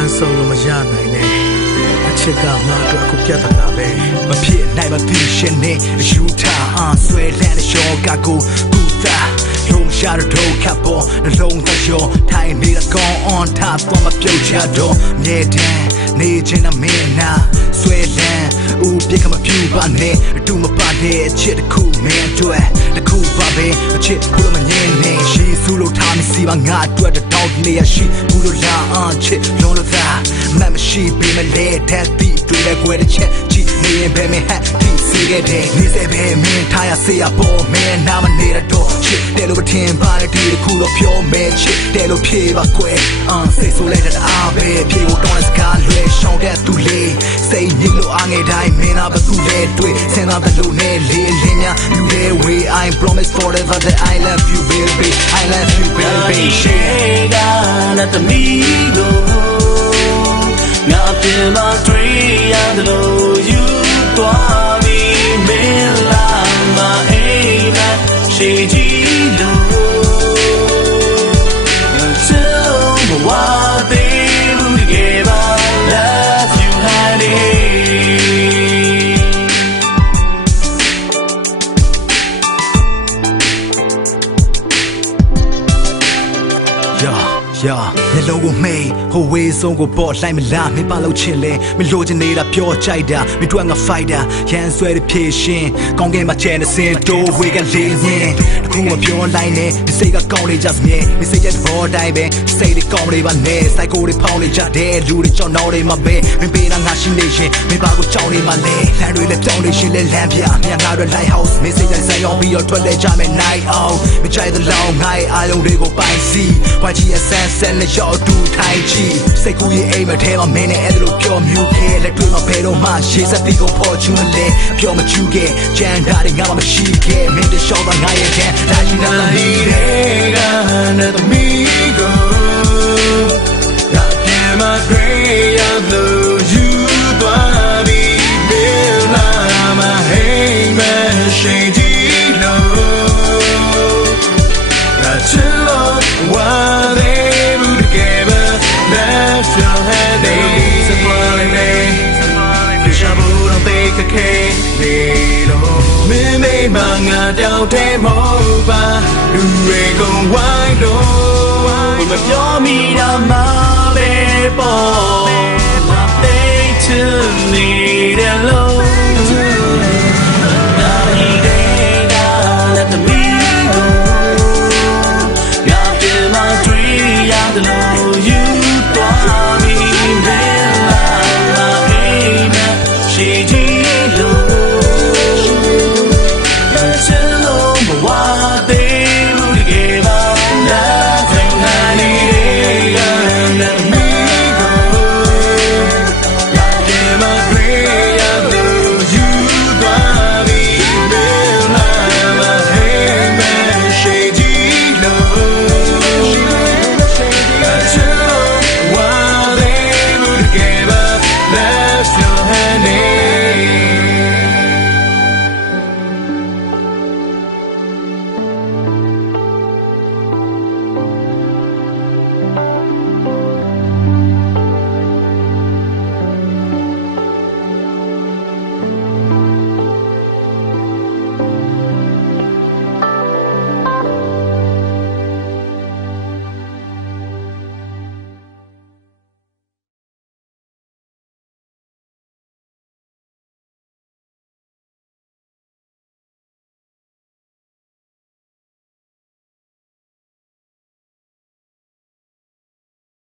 န်ဆုံးလို့မရနိုင်နဲ့အချစ်ကငါတို့အခုပြတ်တာပဲမဖြစ်နိုင်ပါသေးရှင်နဲ့ယူထားအောင်ဆွဲလန်းတဲ့ရောကကိုကူတာလုံးရှာတော့ခပ်ပေါ်နှလုံးသားရောထိုင်နေတာကောင်း on top တော့မပြုတ်ချတော့မြေတန်းနေချင်းအမင်းနာဆွဲလန်းဦးပြစ်ကမပြူပါနဲ့အတူမပါတဲ့အချစ်တစ်ခုမင်းအတွက်တစ်ခုပါပဲအချစ်ဘူးလို့မငြင်းနဲ့ရှိစုလို့ထားမစီပါငါအတွက်တောင်းနေရရှိဘူးလို့လာအောင်ချစ်လုံးလို့သာမမရှိပေးမလဲတဲ့တီတွေ့တဲ့ကွယ်တဲ့ချက်ကြည့်နေရင်ဘယ်မဟတ်တီစီခဲ့တဲ့နေစေပဲမင်းထားရစေရပေါ်မင်းနာမနေတဲ့တော့ချစ်တယ်လို့ထင်ပါတဲ့ဒီတစ်ခုတော့ပြောမဲချစ်တယ်လို့ဖြေပါကွယ်စိတ်ဆိုးလိုက်တဲ့အားပဲဖြေဖို့တောင်းတဲ့စကားလွယ်ရှောင်းတဲ့သူလေးစိတ်ညစ်လို့အားငယ်တိုင်းမင်းနာဘသူလဲတွေ့စင်သားတဲ့လူနဲ့လေးလေးများလူတွေ way I promise forever that I love you baby I love you baby shit got the amigo not in my dream I know you thought me man like my aim she do tell me what they would give I love you honeyမျက်လုံးကိုမှိတ်ဟိုဝေးဆုံးကိုပေါ်လိုက်မလားမင်းပါလို့ချင်လဲမလို့ချင်နေတာပြောကြိုက်တာမင်းတို့ငါ fighter ရန်ဆွဲတဲ့ဖြည့်ရှင်ကောင်းကင်မှာကျန်တဲ့စင်တိုးဝေးကလေးစင်တခုမပြောလိုက်နဲ့ဒီစိတ်ကကောင်းနေကြစမြဲဒီစိတ်ရဲ့ဘောတိုင်းပဲစိတ်တွေကောင်းနေပါနဲ့စိုက်ကိုတွေဖောင်းနေကြတဲ့လူတွေကြောင့်နောက်တွေမှာပဲမင်းပေးတာငါရှိနေရှင်မင်းပါကိုကြောင်းနေမှာလဲလမ်းတွေလည်းကြောင်းနေရှင်လဲလမ်းပြမြငါတို့ light house မင်းစိတ်ရဲ့ဆိုင်အောင်ပြီးတော့ထွက်လဲကြမယ် night out မကြိုက်တဲ့လောင်းငါ့အာယုံတွေကိုပိုင်စီ YGSN ဆက်လက်ရောက်တူထိုင်ချီစိတ်ကူးရဲ့အိမ်မထဲမှာမင်းနဲ့အဲ့လိုပြောမြူခဲလက်တွေ့မှာဘယ်တော့မှရှေ့ဆက်တီကိုပေါ်ချူမလဲပြောမချူခဲ့ကြမ်းတာတွေငါမှမရှိခဲ့မင်းတို့ရှော့တာငါရဲ့တန်းလာရှိနာမီတွေကနဲ့သမီးကိုရပြန်မခွေရလို့ယူသွားပြီးမင်းလာမဟိမ်းမရှိကြီးလို့ငါချစ်လို့ဝါသေးဘူးတကယ်ပဲ Let's your hand baby supply me you shall don't take a cake little မင်းမေးမှငါတောင်းတဲ့မဟုတ်ပါလူတွေကုန်ဝိုင်းလို့မပြောမိတာမှပဲပေါ့ငါသိချင်နေတယ်လို့